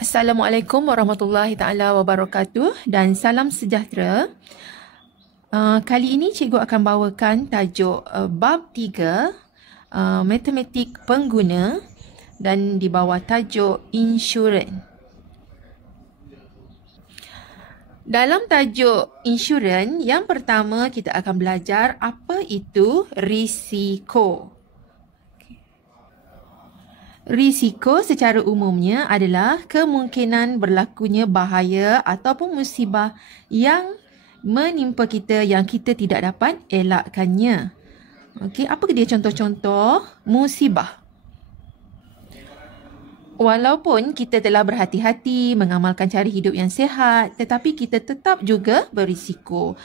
Assalamualaikum warahmatullahi taala wabarakatuh dan salam sejahtera. Kali ini cikgu akan bawakan tajuk bab 3 matematik pengguna dan di bawah tajuk insurans. Dalam tajuk insurans, yang pertama kita akan belajar apa itu risiko. Risiko secara umumnya adalah kemungkinan berlakunya bahaya ataupun musibah yang menimpa kita yang kita tidak dapat elakkannya. Okey, apa dia contoh-contoh musibah? Walaupun kita telah berhati-hati mengamalkan cara hidup yang sihat, tetapi kita tetap juga berisiko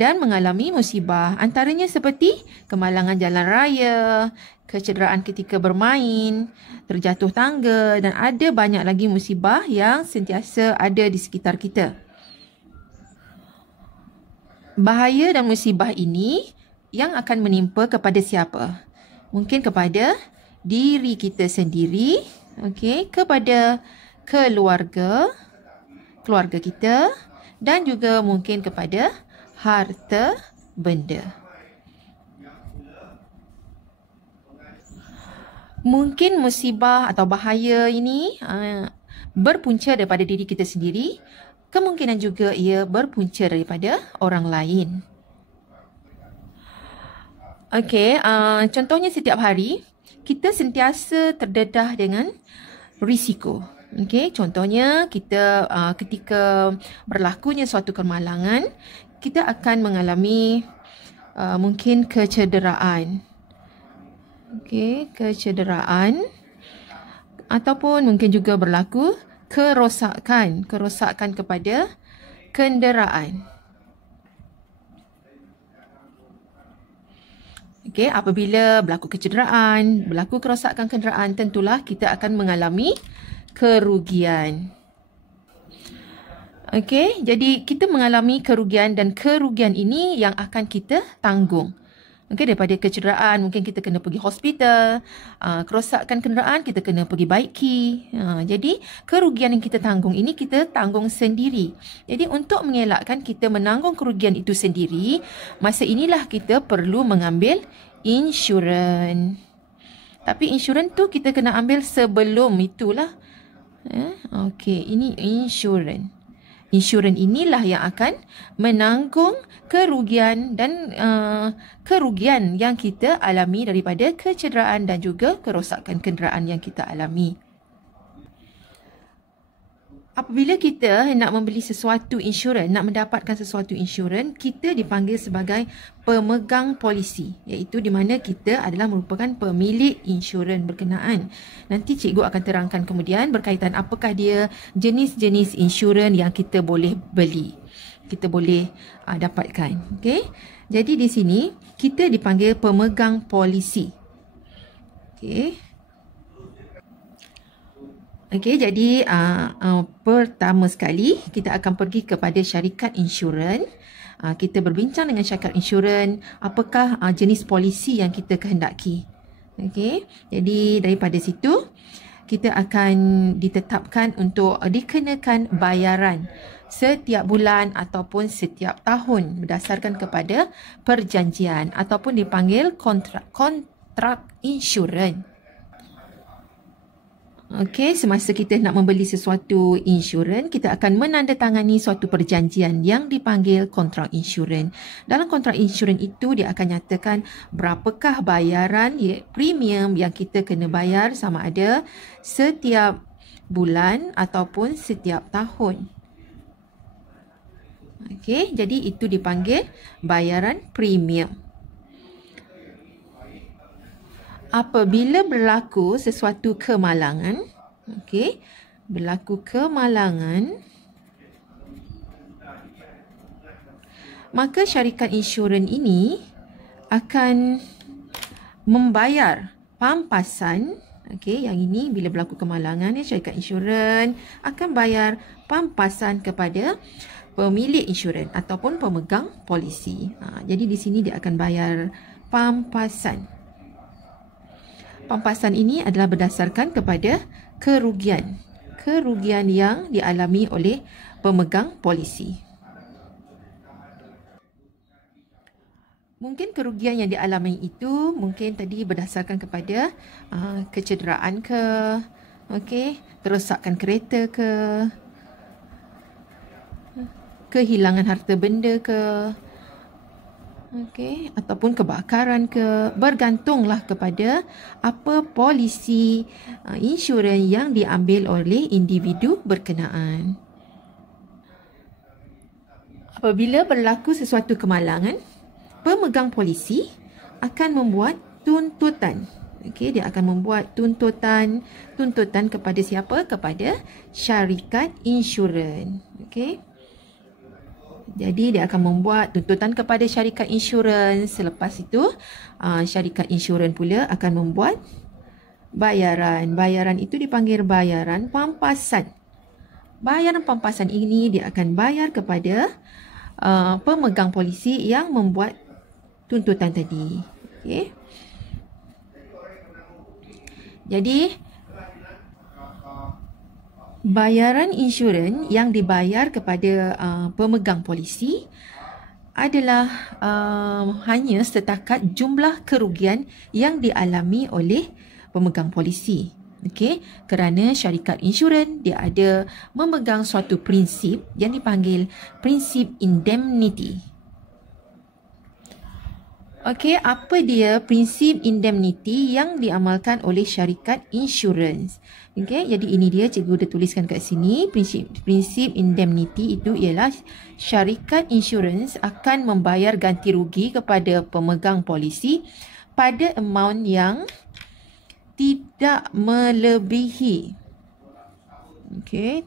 dan mengalami musibah. Antaranya seperti kemalangan jalan raya, kecederaan ketika bermain, terjatuh tangga dan ada banyak lagi musibah yang sentiasa ada di sekitar kita. Bahaya dan musibah ini yang akan menimpa kepada siapa? Mungkin kepada diri kita sendiri, kepada keluarga kita dan juga mungkin kepada harta benda. Mungkin musibah atau bahaya ini berpunca daripada diri kita sendiri, kemungkinan juga ia berpunca daripada orang lain. Contohnya setiap hari kita sentiasa terdedah dengan risiko. Contohnya kita ketika berlakunya suatu kemalangan, kita akan mengalami mungkin kecederaan. Kecederaan ataupun mungkin juga berlaku kerosakan kepada kenderaan. Apabila berlaku kecederaan, berlaku kerosakan kenderaan, tentulah kita akan mengalami kerugian. Jadi kita mengalami kerugian dan kerugian ini yang akan kita tanggung. Daripada kecederaan, mungkin kita kena pergi hospital, kerosakan kenderaan, kita kena pergi baiki. Jadi kerugian yang kita tanggung ini kita tanggung sendiri. Jadi untuk mengelakkan kita menanggung kerugian itu sendiri, masa inilah kita perlu mengambil insurans. Tapi insurans tu kita kena ambil sebelum itulah. Ini insurans. Insurans inilah yang akan menanggung kerugian dan kerugian yang kita alami daripada kecederaan dan juga kerosakan kenderaan yang kita alami. Apabila kita nak membeli sesuatu insurans, nak mendapatkan sesuatu insurans, kita dipanggil sebagai pemegang polisi, iaitu di mana kita adalah merupakan pemilik insurans berkenaan. Nanti cikgu akan terangkan kemudian berkaitan apakah dia jenis-jenis insurans yang kita boleh beli, kita boleh dapatkan. Jadi di sini kita dipanggil pemegang polisi. Jadi pertama sekali kita akan pergi kepada syarikat insurans. Kita berbincang dengan syarikat insurans apakah jenis polisi yang kita kehendaki. Jadi daripada situ kita akan ditetapkan untuk dikenakan bayaran setiap bulan ataupun setiap tahun berdasarkan kepada perjanjian ataupun dipanggil kontrak insurans. Semasa kita nak membeli sesuatu insurans, kita akan menandatangani suatu perjanjian yang dipanggil kontrak insurans. Dalam kontrak insurans itu, dia akan nyatakan berapakah bayaran premium yang kita kena bayar sama ada setiap bulan ataupun setiap tahun. Jadi itu dipanggil bayaran premium. Apabila berlaku sesuatu kemalangan, maka syarikat insurans ini akan membayar pampasan. Yang ini bila berlaku kemalangan, syarikat insurans akan bayar pampasan kepada pemilik insurans ataupun pemegang polisi. Jadi di sini dia akan bayar pampasan. Pampasan ini adalah berdasarkan kepada kerugian kerugian yang dialami oleh pemegang polisi. Mungkin kerugian yang dialami itu mungkin tadi berdasarkan kepada kecederaan ke, kerosakan kereta ke, kehilangan harta benda ke, ataupun kebakaran ke, bergantunglah kepada apa polisi insurans yang diambil oleh individu berkenaan. Apabila berlaku sesuatu kemalangan, pemegang polisi akan membuat tuntutan. Dia akan membuat tuntutan kepada siapa? Kepada syarikat insurans. Jadi dia akan membuat tuntutan kepada syarikat insurans. Selepas itu, syarikat insurans pula akan membuat bayaran. Bayaran itu dipanggil bayaran pampasan. Bayaran pampasan ini dia akan bayar kepada pemegang polisi yang membuat tuntutan tadi. Jadi bayaran insurans yang dibayar kepada pemegang polisi adalah hanya setakat jumlah kerugian yang dialami oleh pemegang polisi. Kerana syarikat insurans dia ada memegang suatu prinsip yang dipanggil prinsip indemnity. Apa dia prinsip indemnity yang diamalkan oleh syarikat insurans? Jadi ini dia cikgu dah tuliskan kat sini. Prinsip indemnity itu ialah syarikat insurans akan membayar ganti rugi kepada pemegang polisi pada amount yang tidak melebihi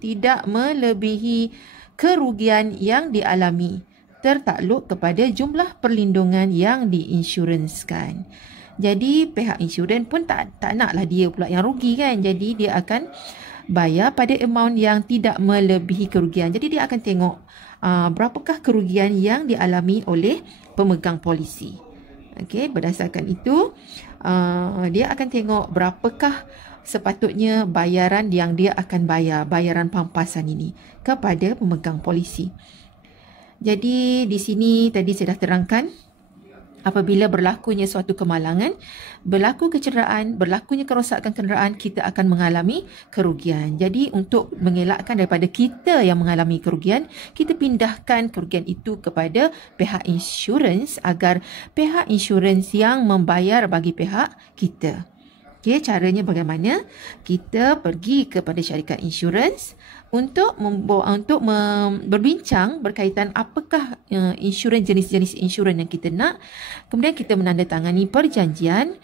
tidak melebihi kerugian yang dialami tertakluk kepada jumlah perlindungan yang diinsyuranskan. Jadi pihak insurans pun tak naklah dia pula yang rugi kan. Jadi dia akan bayar pada amount yang tidak melebihi kerugian. Jadi dia akan tengok berapakah kerugian yang dialami oleh pemegang polisi. Berdasarkan itu dia akan tengok berapakah sepatutnya bayaran yang dia akan bayar, bayaran pampasan ini kepada pemegang polisi. Jadi di sini tadi saya dah terangkan apabila berlakunya suatu kemalangan, berlaku kecederaan, berlakunya kerosakan kenderaan, kita akan mengalami kerugian. Jadi untuk mengelakkan daripada kita yang mengalami kerugian, kita pindahkan kerugian itu kepada pihak insurans agar pihak insurans yang membayar bagi pihak kita. Caranya bagaimana? Kita pergi kepada syarikat insurans untuk berbincang berkaitan apakah insurans, jenis-jenis insurans yang kita nak. Kemudian kita menandatangani perjanjian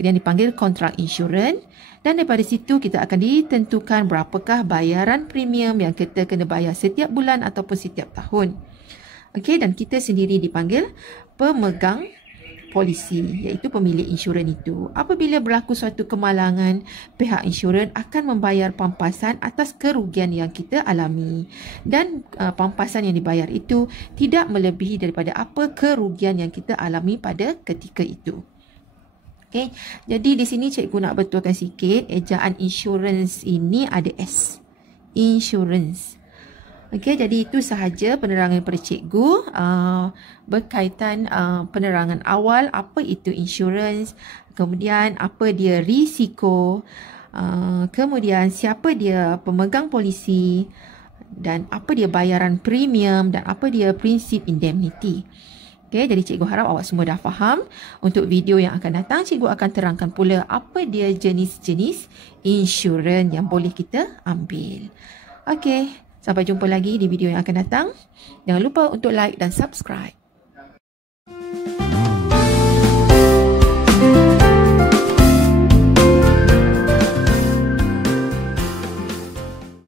yang dipanggil kontrak insurans. Dan daripada situ kita akan ditentukan berapakah bayaran premium yang kita kena bayar setiap bulan ataupun setiap tahun. Dan kita sendiri dipanggil pemegang polisi, iaitu pemilik insurans itu. Apabila berlaku suatu kemalangan, pihak insurans akan membayar pampasan atas kerugian yang kita alami. Dan pampasan yang dibayar itu tidak melebihi daripada apa kerugian yang kita alami pada ketika itu. Jadi di sini cikgu nak betulkan sikit, ejaan insurans ini ada S. Insurans. Jadi itu sahaja penerangan daripada cikgu berkaitan penerangan awal apa itu insurans, kemudian apa dia risiko, kemudian siapa dia pemegang polisi, dan apa dia bayaran premium, dan apa dia prinsip indemnity. Jadi cikgu harap awak semua dah faham. Untuk video yang akan datang, cikgu akan terangkan pula apa dia jenis-jenis insurans yang boleh kita ambil. Sampai jumpa lagi di video yang akan datang. Jangan lupa untuk like dan subscribe.